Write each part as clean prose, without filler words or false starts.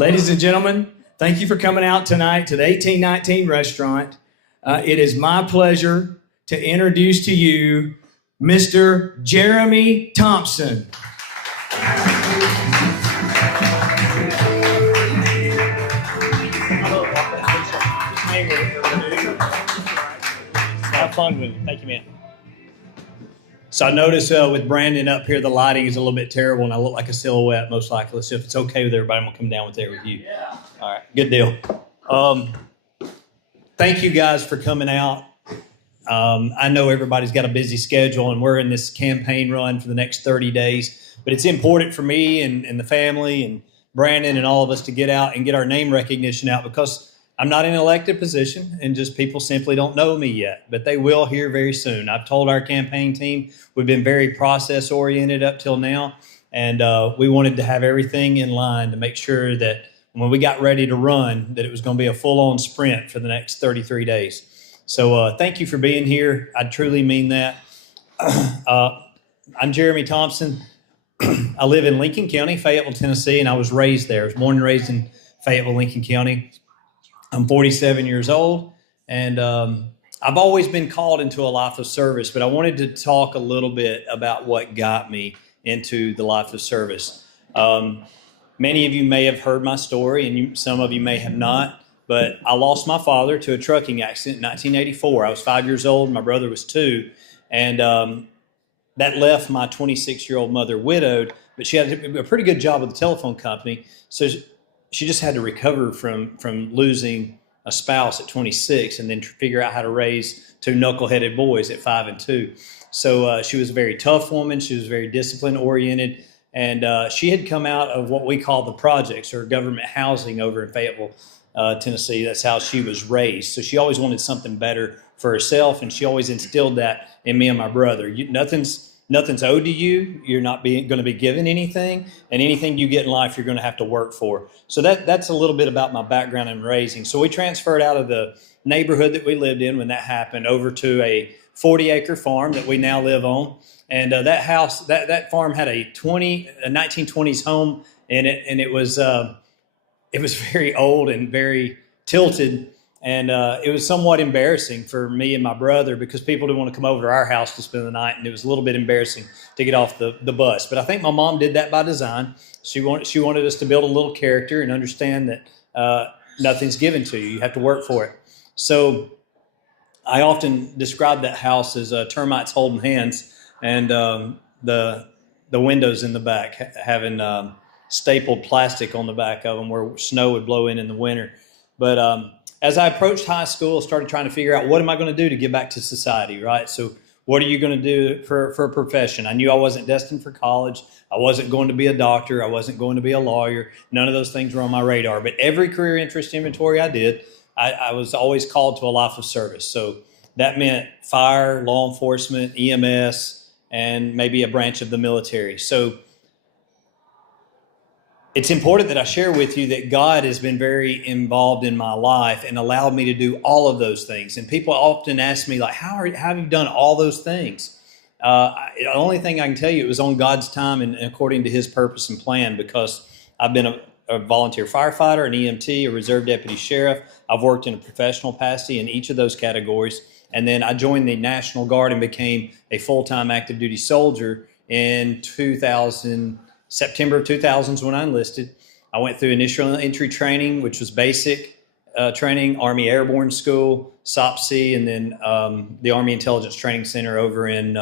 Ladies and gentlemen, thank you for coming out tonight to the 1819 restaurant. It is my pleasure to introduce to you Mr. Jeremy Thompson. Have fun with it. Thank you, man. So I noticed with Brandon up here, the lighting is a little bit terrible, and I look like a silhouette, most likely. So if it's okay with everybody, I'm going to come down with there with you. Yeah. All right, good deal. Thank you guys for coming out. I know everybody's got a busy schedule, and we're in this campaign run for the next 30 days. But it's important for me and the family and Brandon and all of us to get out and get our name recognition out, because I'm not in an elected position, and just people simply don't know me yet, but they will here very soon. I've told our campaign team we've been very process oriented up till now, and we wanted to have everything in line to make sure that when we got ready to run, that it was going to be a full-on sprint for the next 33 days. So thank you for being here. I truly mean that. I'm Jeremy Thompson. I live in Lincoln County, Fayetteville, Tennessee, and I was raised there. I was born and raised in Fayetteville, Lincoln County. I'm 47 years old, and I've always been called into a life of service, but I wanted to talk a little bit about what got me into the life of service. Many of you may have heard my story, and some of you may have not, but I lost my father to a trucking accident in 1984. I was 5 years old, my brother was 2, and that left my 26-year-old mother widowed, but she had a pretty good job with the telephone company, so she just had to recover from losing a spouse at 26 and then figure out how to raise 2 knuckleheaded boys at 5 and 2. So she was a very tough woman. She was very discipline oriented. And she had come out of what we call the projects, or government housing, over in Fayetteville, Tennessee. That's how she was raised. So she always wanted something better for herself, and she always instilled that in me and my brother. Nothing's owed to you. You're not going to be given anything, and anything you get in life, you're going to have to work for. So that's a little bit about my background in raising. So we transferred out of the neighborhood that we lived in when that happened over to a 40-acre farm that we now live on. And that house, that farm had a 1920s home in it, and it was very old and very tilted. And it was somewhat embarrassing for me and my brother, because people didn't want to come over to our house to spend the night, and it was a little bit embarrassing to get off the bus. But I think my mom did that by design. She wanted us to build a little character and understand that nothing's given to you. You have to work for it. So I often describe that house as termites holding hands, and the windows in the back having stapled plastic on the back of them where snow would blow in the winter. But as I approached high school, I started trying to figure out, what am I going to do to give back to society, right? So what are you going to do for a profession? I knew I wasn't destined for college. I wasn't going to be a doctor. I wasn't going to be a lawyer. None of those things were on my radar. But every career interest inventory I did, I was always called to a life of service. So that meant fire, law enforcement, EMS, and maybe a branch of the military. So it's important that I share with you that God has been very involved in my life and allowed me to do all of those things. And people often ask me, like, how have you done all those things? The only thing I can tell you, it was on God's time and according to His purpose and plan, because I've been a volunteer firefighter, an EMT, a reserve deputy sheriff. I've worked in a professional capacity in each of those categories. And then I joined the National Guard and became a full-time active duty soldier in September of 2000 is when I enlisted. I went through initial entry training, which was basic training, Army Airborne School, SOPC, and then the Army Intelligence Training Center over in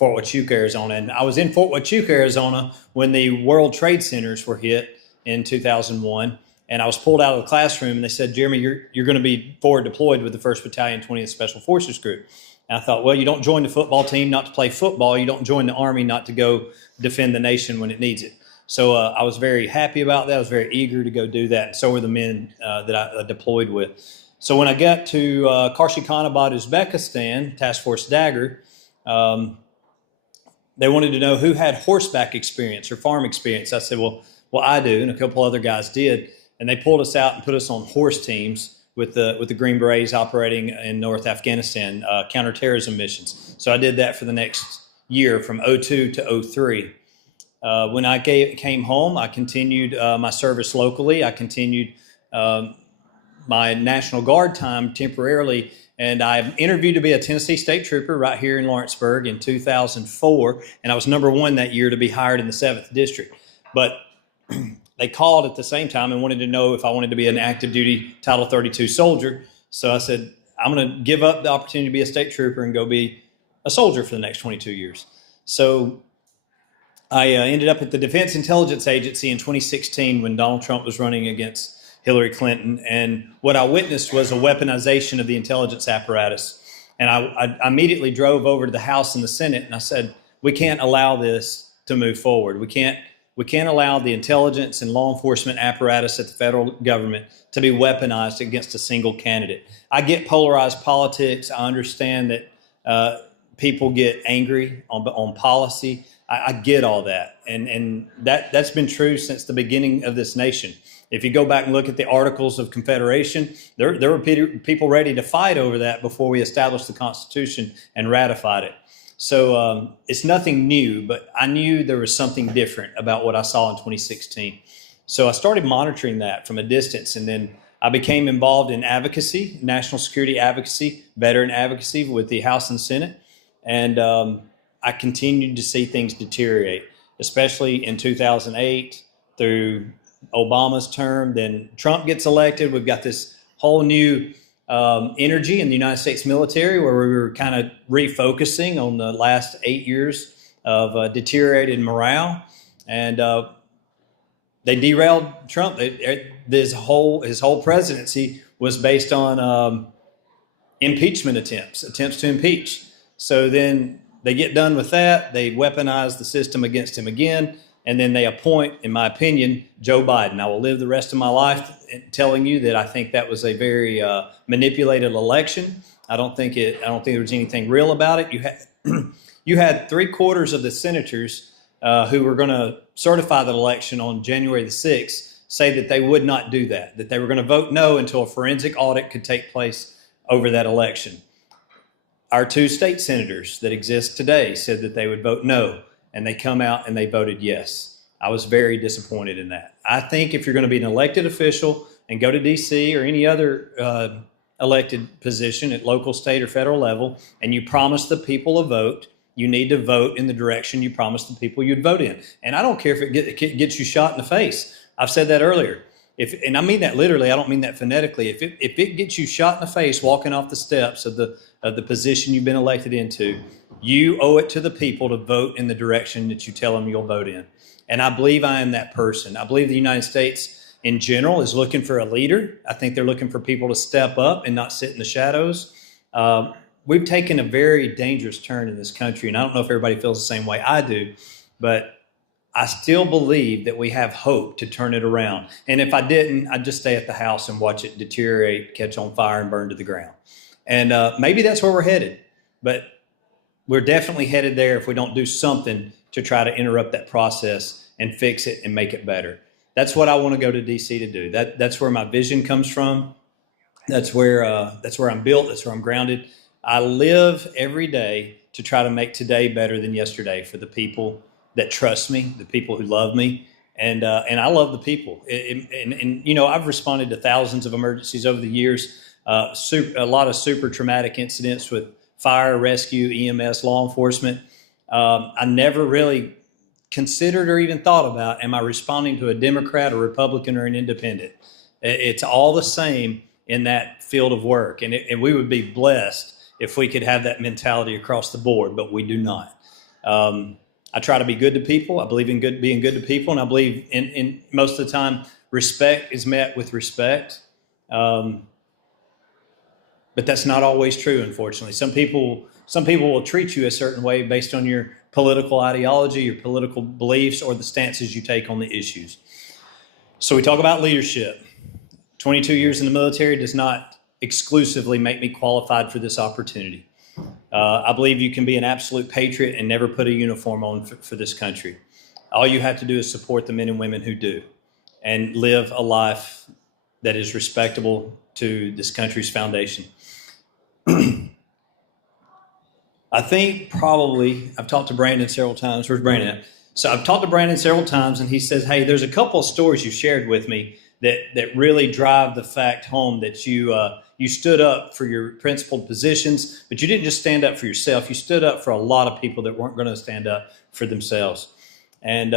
Fort Huachuca, Arizona. And I was in Fort Huachuca, Arizona when the World Trade Centers were hit in 2001. And I was pulled out of the classroom, and they said, Jeremy, you're going to be forward deployed with the 1st Battalion, 20th Special Forces Group. And I thought, well, you don't join the football team not to play football. You don't join the Army not to go defend the nation when it needs it. So I was very happy about that. I was very eager to go do that. And so were the men that I deployed with. So when I got to Karshi-Khanabad, Uzbekistan, Task Force Dagger, they wanted to know who had horseback experience or farm experience. I said, well, I do, and a couple other guys did. And they pulled us out and put us on horse teams with the Green Berets operating in North Afghanistan, counterterrorism missions. So I did that for the next year from 02 to 03. When I came home, I continued my service locally. I continued my National Guard time temporarily, and I interviewed to be a Tennessee State Trooper right here in Lawrenceburg in 2004, and I was number one that year to be hired in the 7th District. But they called at the same time and wanted to know if I wanted to be an active duty Title 32 soldier. So I said, I'm going to give up the opportunity to be a state trooper and go be a soldier for the next 22 years. So I ended up at the Defense Intelligence Agency in 2016 when Donald Trump was running against Hillary Clinton. And what I witnessed was a weaponization of the intelligence apparatus. And I immediately drove over to the House and the Senate, and I said, we can't allow this to move forward. We can't allow the intelligence and law enforcement apparatus at the federal government to be weaponized against a single candidate. I get polarized politics. I understand that people get angry on policy. I get all that. And that's been true since the beginning of this nation. If you go back and look at the Articles of Confederation, there were people ready to fight over that before we established the Constitution and ratified it. So it's nothing new, but I knew there was something different about what I saw in 2016. So I started monitoring that from a distance, and then I became involved in advocacy, national security advocacy, veteran advocacy with the House and Senate. And I continued to see things deteriorate, especially in 2008 through Obama's term. Then Trump gets elected. We've got this whole new energy in the United States military where we were kind of refocusing on the last 8 years of deteriorated morale. And they derailed Trump. His whole presidency was based on impeachment attempts to impeach. So then they get done with that. They weaponize the system against him again. And then they appoint, in my opinion, Joe Biden. I will live the rest of my life telling you that I think that was a very manipulated election. I don't think there was anything real about it. You had 3/4 of the senators who were going to certify the election on January the 6th say that they would not do that they were going to vote no until a forensic audit could take place over that election. Our 2 state senators that exist today said that they would vote no, and they come out and they voted yes. I was very disappointed in that. I think if you're going to be an elected official and go to D.C. or any other elected position at local, state, or federal level, and you promise the people a vote, you need to vote in the direction you promised the people you'd vote in. And I don't care if it gets you shot in the face. I've said that earlier. And I mean that literally, I don't mean that phonetically. If it gets you shot in the face walking off the steps of the position you've been elected into, you owe it to the people to vote in the direction that you tell them you'll vote in. And I believe I am that person. I believe the United States in general is looking for a leader. I think they're looking for people to step up and not sit in the shadows. We've taken a very dangerous turn in this country, and I don't know if everybody feels the same way I do, but I still believe that we have hope to turn it around. And if I didn't, I'd just stay at the house and watch it deteriorate, catch on fire, and burn to the ground. And maybe that's where we're headed, but we're definitely headed there if we don't do something to try to interrupt that process and fix it and make it better. That's what I want to go to D.C. to do. That's where my vision comes from. That's where I'm built. That's where I'm grounded. I live every day to try to make today better than yesterday for the people that trust me, the people who love me, and I love the people. And you know, I've responded to thousands of emergencies over the years. A lot of super traumatic incidents with fire, rescue, EMS, law enforcement. I never really considered or even thought about, am I responding to a Democrat, a Republican, or an independent? It's all the same in that field of work. And we would be blessed if we could have that mentality across the board, but we do not. I try to be good to people. I believe in being good to people. And I believe in most of the time, respect is met with respect. But that's not always true, unfortunately. Some people will treat you a certain way based on your political ideology, your political beliefs, or the stances you take on the issues. So we talk about leadership. 22 years in the military does not exclusively make me qualified for this opportunity. I believe you can be an absolute patriot and never put a uniform on for this country. All you have to do is support the men and women who do and live a life that is respectable to this country's foundation. I think probably, I've talked to Brandon several times. Where's Brandon at? So I've talked to Brandon several times, and he says, hey, there's a couple of stories you shared with me that really drive the fact home that you stood up for your principled positions, but you didn't just stand up for yourself. You stood up for a lot of people that weren't going to stand up for themselves. And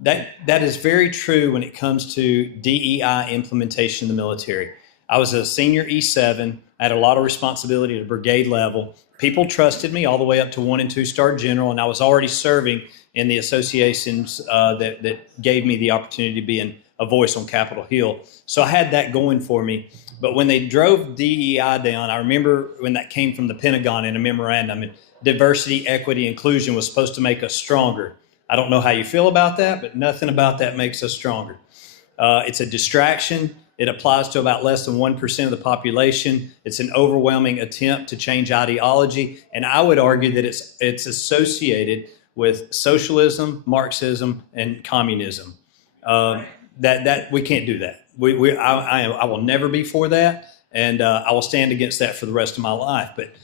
that is very true when it comes to DEI implementation in the military. I was a senior E7. I had a lot of responsibility at a brigade level. People trusted me all the way up to 1 and 2 star general, and I was already serving in the associations that gave me the opportunity to be a voice on Capitol Hill. So I had that going for me. But when they drove DEI down, I remember when that came from the Pentagon in a memorandum, and diversity, equity, inclusion was supposed to make us stronger. I don't know how you feel about that, but nothing about that makes us stronger. It's a distraction. It applies to about less than 1% of the population. It's an overwhelming attempt to change ideology. And I would argue that it's associated with socialism, Marxism, and communism. That we can't do that. I will never be for that, and I will stand against that for the rest of my life. But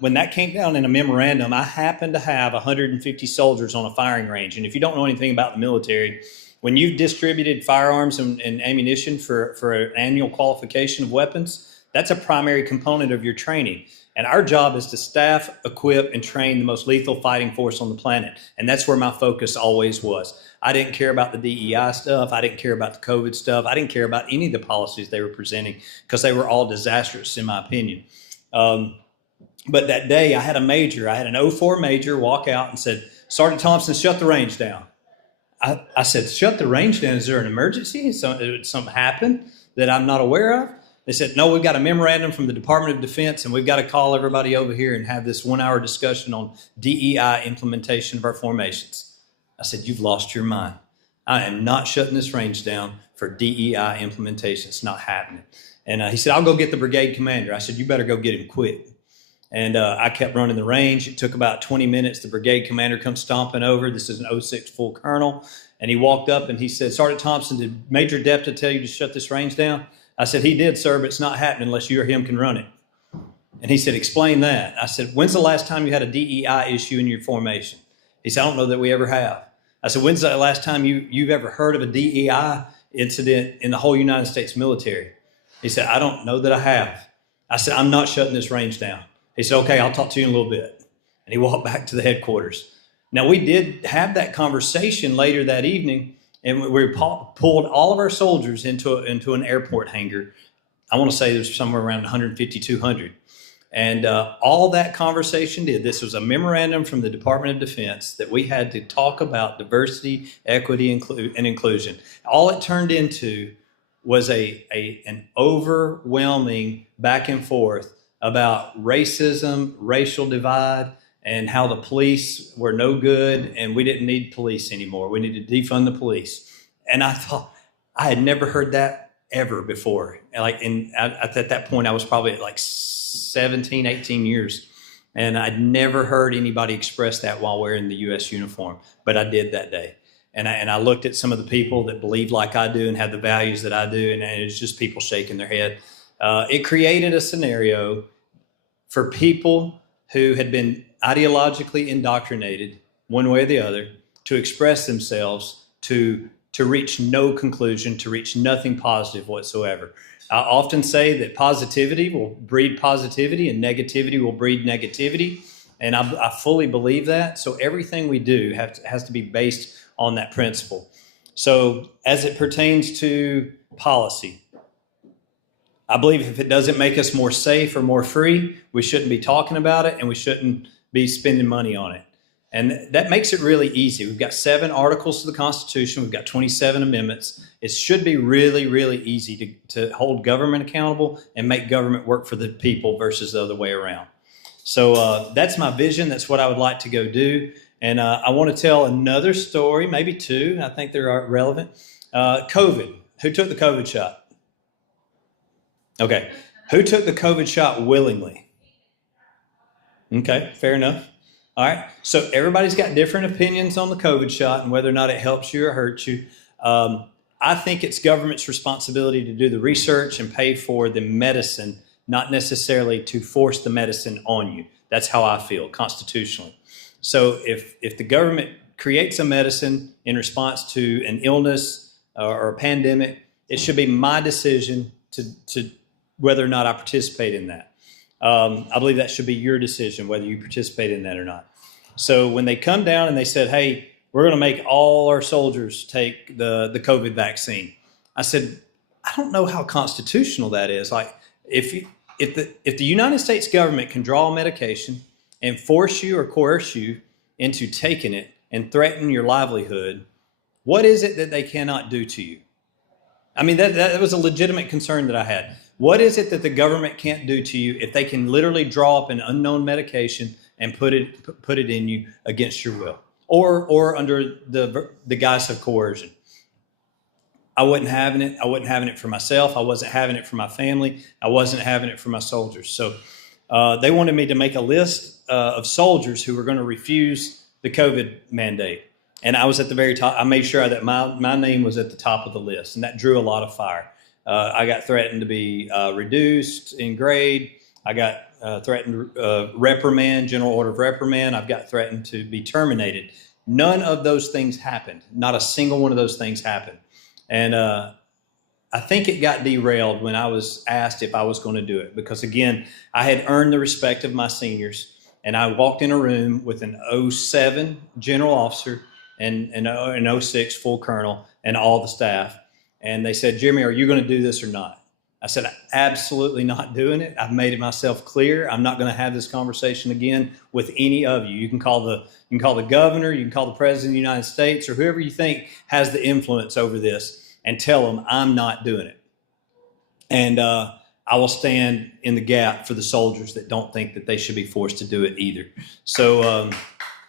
when that came down in a memorandum, I happened to have 150 soldiers on a firing range. And if you don't know anything about the military, when you've distributed firearms and ammunition for an annual qualification of weapons, that's a primary component of your training. And our job is to staff, equip, and train the most lethal fighting force on the planet. And that's where my focus always was. I didn't care about the DEI stuff. I didn't care about the COVID stuff. I didn't care about any of the policies they were presenting because they were all disastrous, in my opinion. But that day I had an 04 major walk out and said, Sergeant Thompson, shut the range down. I said, shut the range down? Is there an emergency? Did something happen that I'm not aware of? They said, no, we've got a memorandum from the Department of Defense, and we've got to call everybody over here and have this 1-hour discussion on DEI implementation of our formations. I said, you've lost your mind. I am not shutting this range down for DEI implementation. It's not happening. And he said, I'll go get the brigade commander. I said, you better go get him quick. And I kept running the range. It took about 20 minutes. The brigade commander comes stomping over. This is an 06 full colonel. And he walked up and he said, Sergeant Thompson, did Major Depta tell you to shut this range down? I said, he did, sir, but it's not happening unless you or him can run it. And he said, explain that. I said, when's the last time you had a DEI issue in your formation? He said, I don't know that we ever have. I said, when's the last time you've ever heard of a DEI incident in the whole United States military? He said, I don't know that I have. I said, I'm not shutting this range down. He said, okay, I'll talk to you in a little bit. And he walked back to the headquarters. Now, we did have that conversation later that evening, and we pulled all of our soldiers into an airport hangar. I want to say there's somewhere around 150, 200. And all that conversation this was a memorandum from the Department of Defense that we had to talk about diversity, equity, and inclusion. All it turned into was an overwhelming back and forth about racism, racial divide, and how the police were no good and we didn't need police anymore. We needed to defund the police. And I thought, I had never heard that ever before. At that point, I was probably at like 17, 18 years. And I'd never heard anybody express that while wearing the U.S. uniform, but I did that day. And I looked at some of the people that believed like I do and had the values that I do, and it was just people shaking their head. It created a scenario for people who had been ideologically indoctrinated one way or the other to express themselves, to reach no conclusion, to reach nothing positive whatsoever. I often say that positivity will breed positivity and negativity will breed negativity. And I fully believe that. So everything we do has to be based on that principle. So as it pertains to policy, I believe if it doesn't make us more safe or more free, we shouldn't be talking about it and we shouldn't be spending money on it. And that makes it really easy. We've got 7 articles to the Constitution. We've got 27 amendments. It should be really, really easy to hold government accountable and make government work for the people versus the other way around. So that's my vision. That's what I would like to go do. And I want to tell another story, maybe 2. I think they're relevant. COVID. Who took the COVID shot? Okay. Who took the COVID shot willingly? Okay, fair enough. All right. So everybody's got different opinions on the COVID shot and whether or not it helps you or hurts you. I think it's government's responsibility to do the research and pay for the medicine, not necessarily to force the medicine on you. That's how I feel constitutionally. So if the government creates a medicine in response to an illness or a pandemic, it should be my decision to whether or not I participate in that. I believe that should be your decision, whether you participate in that or not. So when they come down and they said, hey, we're going to make all our soldiers take the COVID vaccine, I said, I don't know how constitutional that is. Like, if the United States government can draw a medication and force you or coerce you into taking it and threaten your livelihood, what is it that they cannot do to you? I mean, that was a legitimate concern that I had. What is it that the government can't do to you if they can literally draw up an unknown medication and put it in you against your will or under the guise of coercion? I wasn't having it. I wasn't having it for myself. I wasn't having it for my family. I wasn't having it for my soldiers. So they wanted me to make a list of soldiers who were going to refuse the COVID mandate. And I was at the very top. I made sure that my name was at the top of the list, and that drew a lot of fire. I got threatened to be reduced in grade. I got threatened reprimand, general order of reprimand. I've got threatened to be terminated. None of those things happened. Not a single one of those things happened. And I think it got derailed when I was asked if I was going to do it, because again, I had earned the respect of my seniors, and I walked in a room with an 07 general officer and an 06 full colonel and all the staff. And they said, Jeremy, are you going to do this or not? I said, absolutely not doing it. I've made it myself clear. I'm not going to have this conversation again with any of you. You can call the governor, you can call the president of the United States, or whoever you think has the influence over this, and tell them I'm not doing it. And I will stand in the gap for the soldiers that don't think that they should be forced to do it either. So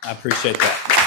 I appreciate that.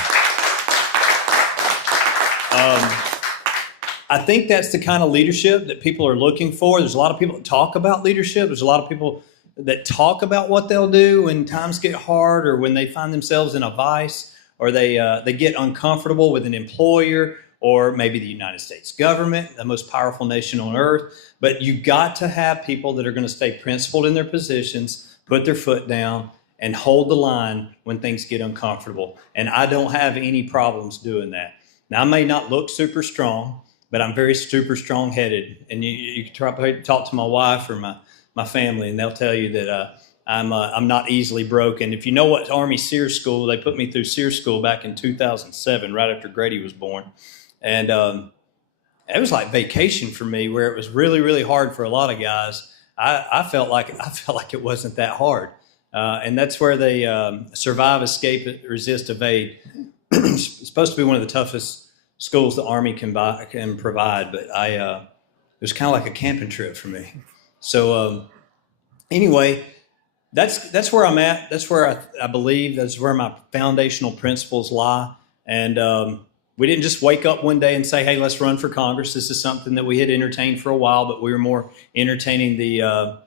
I think that's the kind of leadership that people are looking for. There's a lot of people that talk about leadership. There's a lot of people that talk about what they'll do when times get hard, or when they find themselves in a vice, or they get uncomfortable with an employer, or maybe the United States government, the most powerful nation on earth. But you got to have people that are going to stay principled in their positions, put their foot down, and hold the line when things get uncomfortable. And I don't have any problems doing that. Now, I may not look super strong, but I'm very super strong-headed. And you can try to talk to my wife or my family, and they'll tell you that I'm not easily broken. If you know what Army SEER School, they put me through SEER School back in 2007, right after Grady was born. And it was like vacation for me, where it was really, really hard for a lot of guys. I felt like it wasn't that hard. And that's where they survive, escape, resist, evade. It's supposed to be one of the toughest schools the Army can provide, but it was kind of like a camping trip for me. So anyway, that's where I'm at. That's where I believe. That's where my foundational principles lie. And we didn't just wake up one day and say, hey, let's run for Congress. This is something that we had entertained for a while, but we were more entertaining the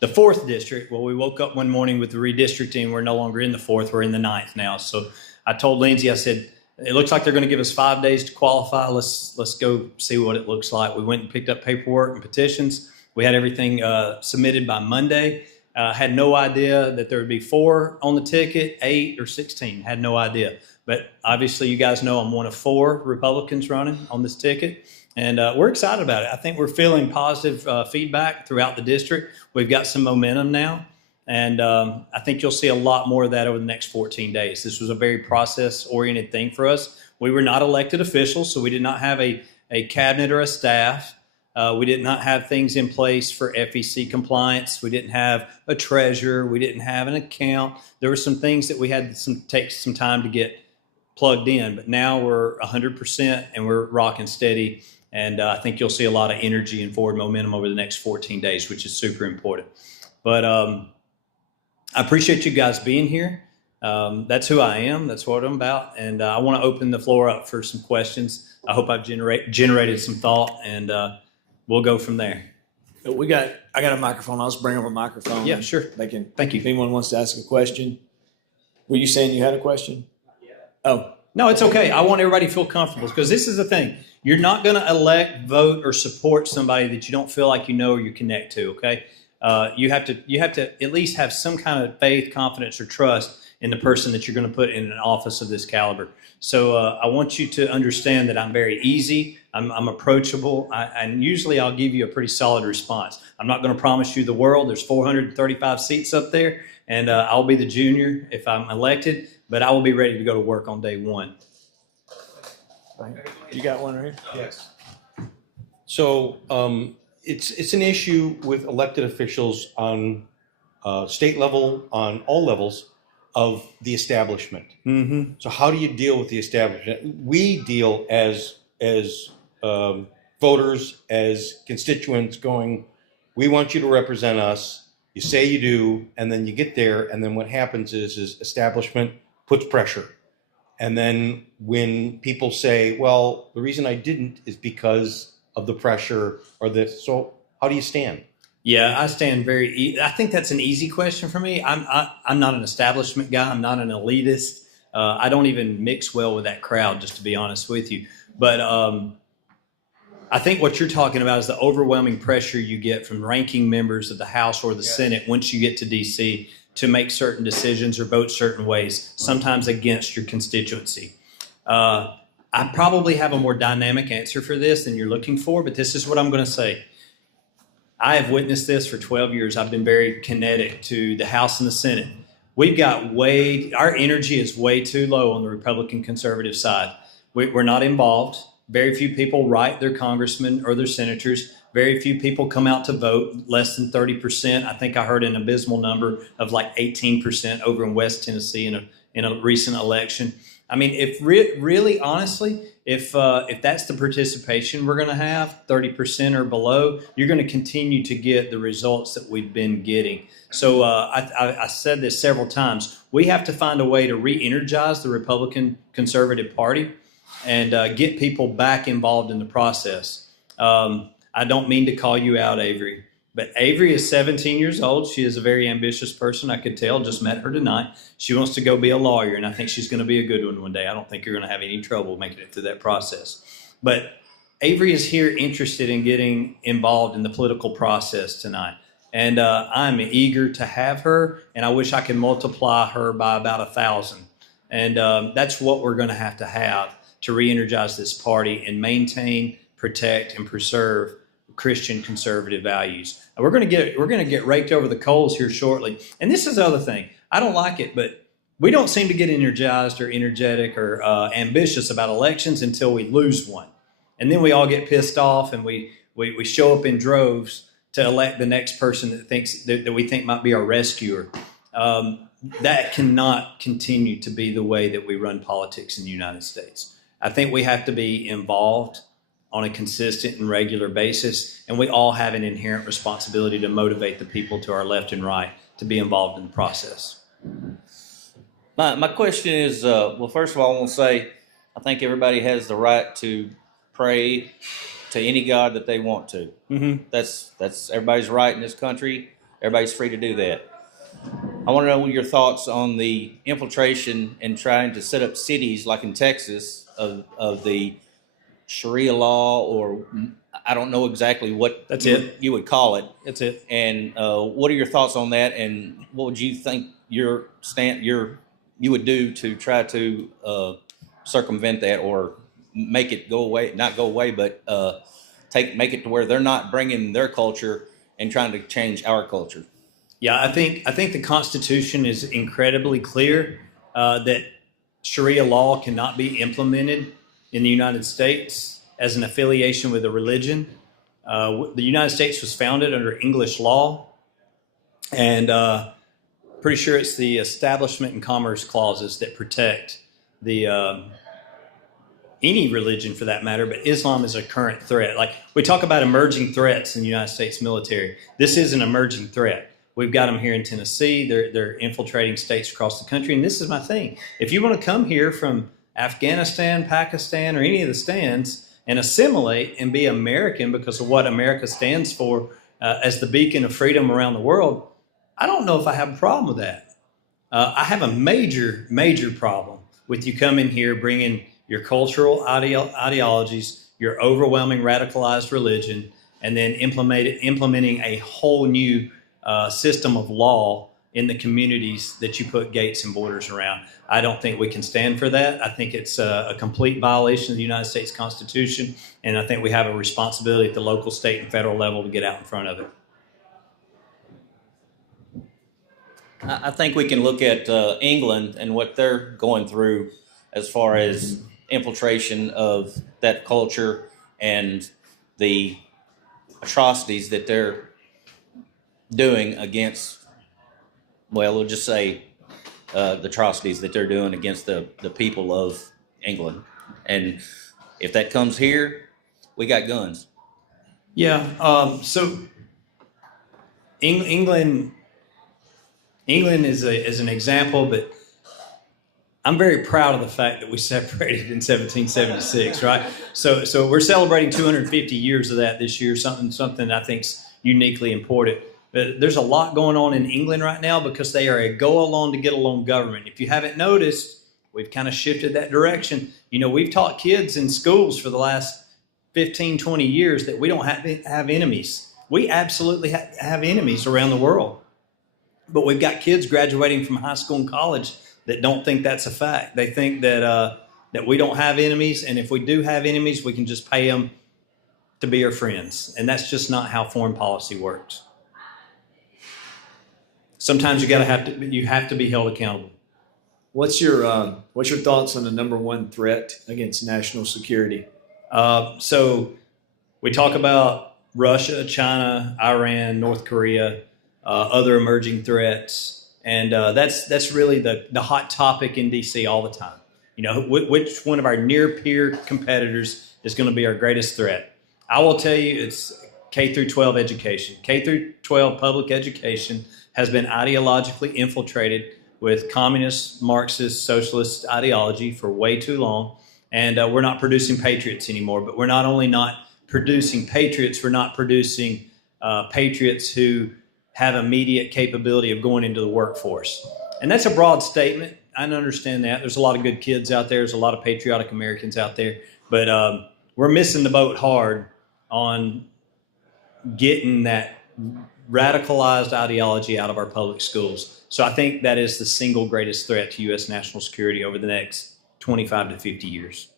4th district. Well, we woke up one morning with the redistricting. We're no longer in the 4th. We're in the 9th now. So I told Lindsay, I said, it looks like they're going to give us 5 days to qualify. Let's go see what it looks like. We went and picked up paperwork and petitions. We had everything submitted by Monday. Had no idea that there would be 4 on the ticket, 8 or 16. Had no idea. But obviously, you guys know I'm one of 4 Republicans running on this ticket. And we're excited about it. I think we're feeling positive feedback throughout the district. We've got some momentum now. And I think you'll see a lot more of that over the next 14 days. This was a very process-oriented thing for us. We were not elected officials, so we did not have a cabinet or a staff. We did not have things in place for FEC compliance. We didn't have a treasurer. We didn't have an account. There were some things that we had to take some time to get plugged in. But now we're 100% and we're rocking steady. And I think you'll see a lot of energy and forward momentum over the next 14 days, which is super important. But I appreciate you guys being here. That's who I am. That's what I'm about. And I want to open the floor up for some questions. I hope I've generated some thought, and we'll go from there. I got a microphone. I'll just bring up a microphone. Yeah, sure. Thank you. If anyone wants to ask a question. Were you saying you had a question? Yeah. Oh. No, it's okay. I want everybody to feel comfortable, because this is the thing. You're not going to elect, vote, or support somebody that you don't feel like you know or you connect to, okay? You have to at least have some kind of faith, confidence, or trust in the person that you're going to put in an office of this caliber. So I want you to understand that I'm very easy. I'm approachable, and usually I'll give you a pretty solid response. I'm not going to promise you the world. There's 435 seats up there, and I'll be the junior if I'm elected, but I will be ready to go to work on day one. You got one right here? Yes. So it's an issue with elected officials on state level, on all levels of the establishment. Mm-hmm. So how do you deal with the establishment? We deal as voters, as constituents going, we want you to represent us. You say you do, and then you get there, and then what happens is establishment puts pressure. And then when people say, well, the reason I didn't is because of the pressure or this, so how do you stand? Yeah, I stand I think that's an easy question for me. I'm not an establishment guy. I'm not an elitist. I don't even mix well with that crowd, just to be honest with you. But I think what you're talking about is the overwhelming pressure you get from ranking members of the House or the Senate once you get to D.C. to make certain decisions or vote certain ways, sometimes against your constituency. I probably have a more dynamic answer for this than you're looking for, but this is what I'm going to say. I have witnessed this for 12 years. I've been very kinetic to the House and the Senate. Our energy is way too low on the Republican conservative side. We're not involved. Very few people write their congressmen or their senators. Very few people come out to vote, less than 30%. I think I heard an abysmal number of like 18% over in West Tennessee in a recent election. I mean, if really honestly, if that's the participation we're going to have, 30% or below, you're going to continue to get the results that we've been getting. So I said this several times. We have to find a way to re-energize the Republican Conservative Party and get people back involved in the process. I don't mean to call you out, Avery, but Avery is 17 years old. She is a very ambitious person. I could tell, just met her tonight. She wants to go be a lawyer, and I think she's going to be a good one day. I don't think you're going to have any trouble making it through that process. But Avery is here interested in getting involved in the political process tonight. And I'm eager to have her, and I wish I could multiply her by about 1,000. And that's what we're going to have to re-energize this party and maintain, protect, and preserve Christian conservative values. And we're going to get raked over the coals here shortly. And this is the other thing. I don't like it, but we don't seem to get energized or energetic or ambitious about elections until we lose one. And then we all get pissed off and we show up in droves to elect the next person that we think might be our rescuer. That cannot continue to be the way that we run politics in the United States. I think we have to be involved on a consistent and regular basis, and we all have an inherent responsibility to motivate the people to our left and right to be involved in the process. My question is, well, first of all, I want to say I think everybody has the right to pray to any God that they want to. Mm-hmm. That's everybody's right in this country. Everybody's free to do that. I want to know your thoughts on the infiltration and trying to set up cities like in Texas of the Sharia law, or I don't know exactly what you would call it. That's it. And what are your thoughts on that? And what would you think you would do to try to circumvent that or make it go away? Not go away, but make it to where they're not bringing their culture and trying to change our culture. Yeah, I think the Constitution is incredibly clear that Sharia law cannot be implemented in the United States as an affiliation with a religion. The United States was founded under English law, and pretty sure it's the Establishment and Commerce Clauses that protect the any religion for that matter, but Islam is a current threat. Like we talk about emerging threats in the United States military. This is an emerging threat. We've got them here in Tennessee. They're infiltrating states across the country. And this is my thing. If you want to come here from Afghanistan, Pakistan, or any of the stands and assimilate and be American because of what America stands for as the beacon of freedom around the world, I don't know if I have a problem with that. I have a major, major problem with you coming here, bringing your cultural ideologies, your overwhelming radicalized religion, and then implementing a whole new system of law in the communities that you put gates and borders around. I don't think we can stand for that. I think it's a complete violation of the United States Constitution, and I think we have a responsibility at the local, state, and federal level to get out in front of it. I think we can look at England and what they're going through as far as infiltration of that culture and the atrocities that they're doing against, well, we'll just say the atrocities that they're doing against the people of England. And if that comes here, we got guns. Yeah. So England is an example, but I'm very proud of the fact that we separated in 1776, right? So we're celebrating 250 years of that this year, something I think's uniquely important. But there's a lot going on in England right now because they are a go-along to get-along government. If you haven't noticed, we've kind of shifted that direction. You know, we've taught kids in schools for the last 15, 20 years that we don't have enemies. We absolutely have enemies around the world. But we've got kids graduating from high school and college that don't think that's a fact. They think that we don't have enemies, and if we do have enemies, we can just pay them to be our friends. And that's just not how foreign policy works. Sometimes you have to be held accountable. What's your thoughts on the number one threat against national security? So we talk about Russia, China, Iran, North Korea, other emerging threats. And that's really the hot topic in D.C. all the time. You know, which one of our near peer competitors is going to be our greatest threat? I will tell you it's K through 12 education. K through 12 public education has been ideologically infiltrated with communist, Marxist, socialist ideology for way too long. And we're not producing patriots anymore. But we're not only not producing patriots, we're not producing patriots who have immediate capability of going into the workforce. And that's a broad statement. I understand that. There's a lot of good kids out there. There's a lot of patriotic Americans out there. But we're missing the boat hard on getting that radicalized ideology out of our public schools. So I think that is the single greatest threat to U.S. national security over the next 25 to 50 years.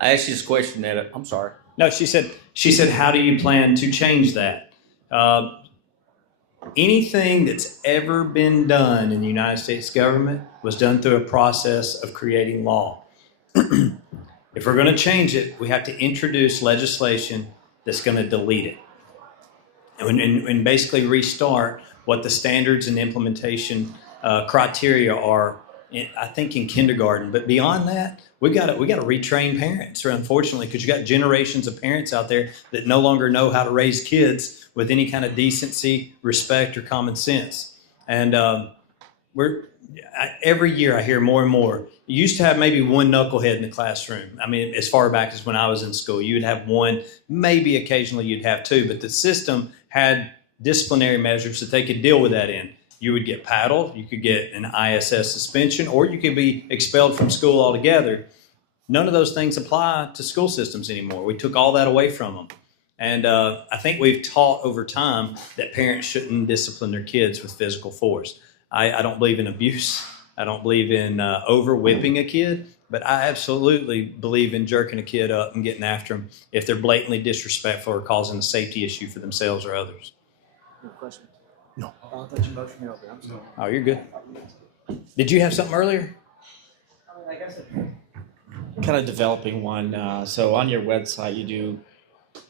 I asked you this question at I'm sorry. No, she said, how do you plan to change that? Anything that's ever been done in the United States government was done through a process of creating law. If we're going to change it, we have to introduce legislation that's going to delete it and basically restart what the standards and implementation criteria are, I think, in kindergarten. But beyond that, we got to retrain parents, unfortunately, because you got generations of parents out there that no longer know how to raise kids with any kind of decency, respect, or common sense. And every year I hear more and more. You used to have maybe one knucklehead in the classroom. I mean, as far back as when I was in school, you would have one, maybe occasionally you'd have two, but the system had disciplinary measures that they could deal with that in. You would get paddled, you could get an ISS suspension, or you could be expelled from school altogether. None of those things apply to school systems anymore. We took all that away from them. And I think we've taught over time that parents shouldn't discipline their kids with physical force. I don't believe in abuse. I don't believe in over whipping a kid, but I absolutely believe in jerking a kid up and getting after them if they're blatantly disrespectful or causing a safety issue for themselves or others. Question? No. I thought you motioned me over. I'm sorry. Oh, you're good. Did you have something earlier? I guess kind of developing one. So on your website, you do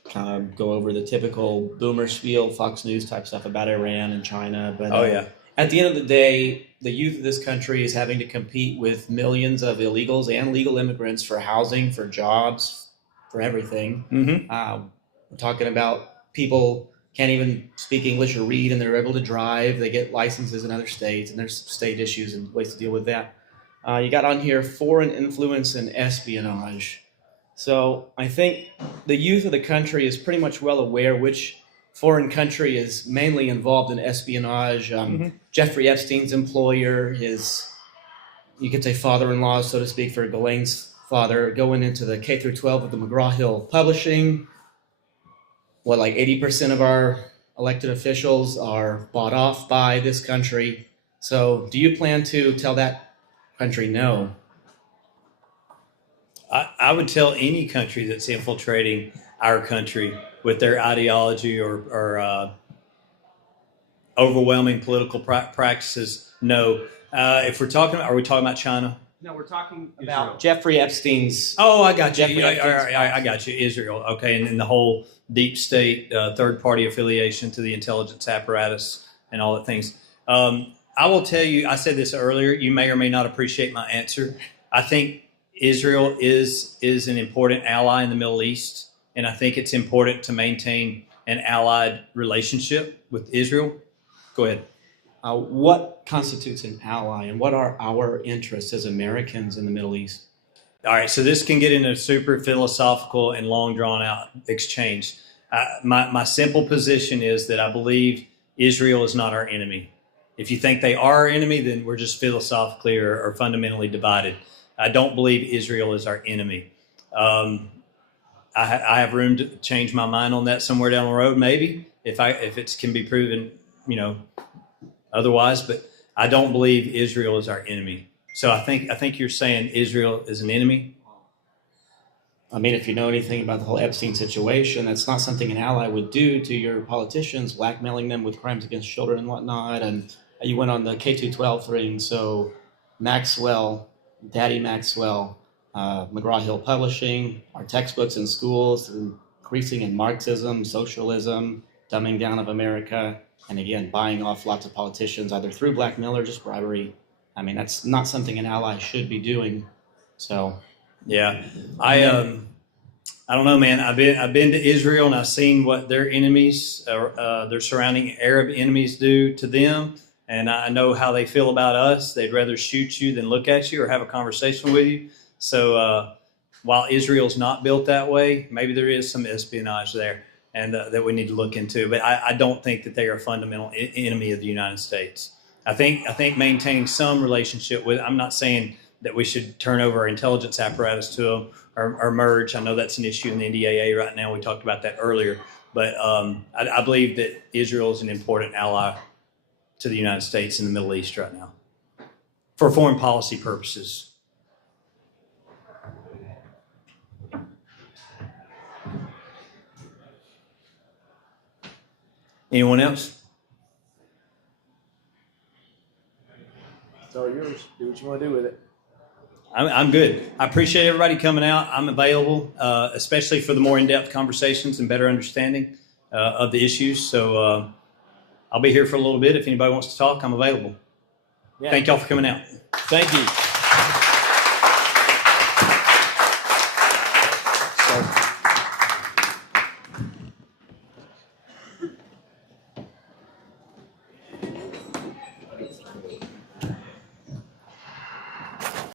kind of go over the typical boomer spiel, Fox News type stuff about Iran and China. But yeah. At the end of the day, the youth of this country is having to compete with millions of illegals and legal immigrants for housing, for jobs, for everything. Mm-hmm. We're talking about people can't even speak English or read, and they're able to drive. They get licenses in other states, and there's state issues and ways to deal with that. You got on here foreign influence and espionage. So I think the youth of the country is pretty much well aware which foreign country is mainly involved in espionage. Jeffrey Epstein's employer, his, you could say father-in-law, so to speak, for Ghislaine's father, going into the K through 12 of the McGraw-Hill Publishing. What, like 80% of our elected officials are bought off by this country. So do you plan to tell that country no? I would tell any country that's infiltrating our country with their ideology or overwhelming political practices, no. If we're talking, are we talking about China? No, we're talking about Jeffrey Epstein's. Oh, I got you. Jeffrey Epstein's I got you. Israel. Okay, and then the whole deep state, third-party affiliation to the intelligence apparatus and all the things. I will tell you, I said this earlier, you may or may not appreciate my answer. I think Israel is an important ally in the Middle East, and I think it's important to maintain an allied relationship with Israel. Go ahead. What constitutes an ally, and what are our interests as Americans in the Middle East? All right, so this can get into a super philosophical and long drawn out exchange. My simple position is that I believe Israel is not our enemy. If you think they are our enemy, then we're just philosophically or fundamentally divided. I don't believe Israel is our enemy. I have room to change my mind on that somewhere down the road, maybe if it can be proven, otherwise. But I don't believe Israel is our enemy. So I think you're saying Israel is an enemy. I mean, if you know anything about the whole Epstein situation, that's not something an ally would do to your politicians, blackmailing them with crimes against children and whatnot. And you went on the K-12 thing. So Maxwell, Daddy Maxwell, McGraw-Hill Publishing, our textbooks in schools, increasing in Marxism, socialism, dumbing down of America, and again, buying off lots of politicians, either through blackmail or just bribery. I mean, that's not something an ally should be doing. So, yeah, I don't know, man. I've been to Israel and I've seen what their enemies, their surrounding Arab enemies, do to them, and I know how they feel about us. They'd rather shoot you than look at you or have a conversation with you. So, while Israel's not built that way, maybe there is some espionage there, and that we need to look into. But I don't think that they are a fundamental enemy of the United States. I think maintaining some relationship with. I'm not saying that we should turn over our intelligence apparatus to them or merge. I know that's an issue in the NDAA right now. We talked about that earlier. But I believe that Israel is an important ally to the United States in the Middle East right now for foreign policy purposes. Anyone else? It's all yours. Do what you want to do with it. I'm good. I appreciate everybody coming out. I'm available, especially for the more in-depth conversations and better understanding of the issues. So I'll be here for a little bit. If anybody wants to talk, I'm available. Yeah. Thank y'all for coming out. Thank you. So,